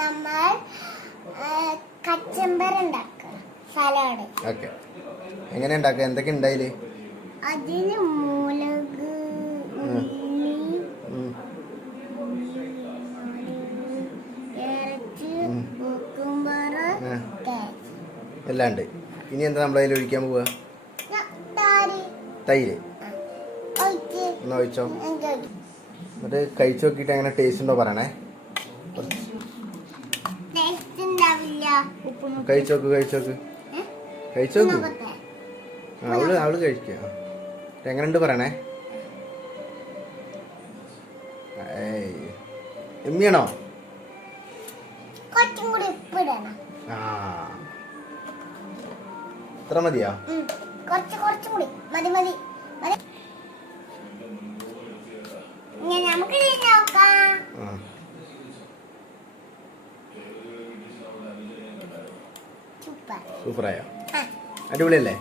നമ്മൾ കച്ചമ്പർ ഉണ്ടാക്കുക salad. Okay, എങ്ങനെ ഉണ്ടാക്കുക? എന്തൊക്കെ ഉണ്ടായില്? അതിന് മുളക്, ഉള്ളി, ഇറച്ചി, കുക്കുംബർ, എല്ലാം ഉണ്ട്. ഇനി എന്താ നമ്മളതിൽ ഒഴിക്കാൻ പോവുക? തൈര്. എന്നാ ഒഴിച്ചോ. എന്നിട്ട് കഴിച്ചു നോക്കിയിട്ട് എങ്ങനെ ടേസ്റ്റ് ഉണ്ടോ പറയണേ. കഴിച്ചോക്ക് കഴിച്ചോക്ക്. അവള് കഴിക്കുക. എങ്ങനെയുണ്ട് പറയണേ. എമ്മിയാണോ? ആ, ഇത്ര മതിയാ? സൂപ്പറായോ? അടിപൊളിയല്ലേ?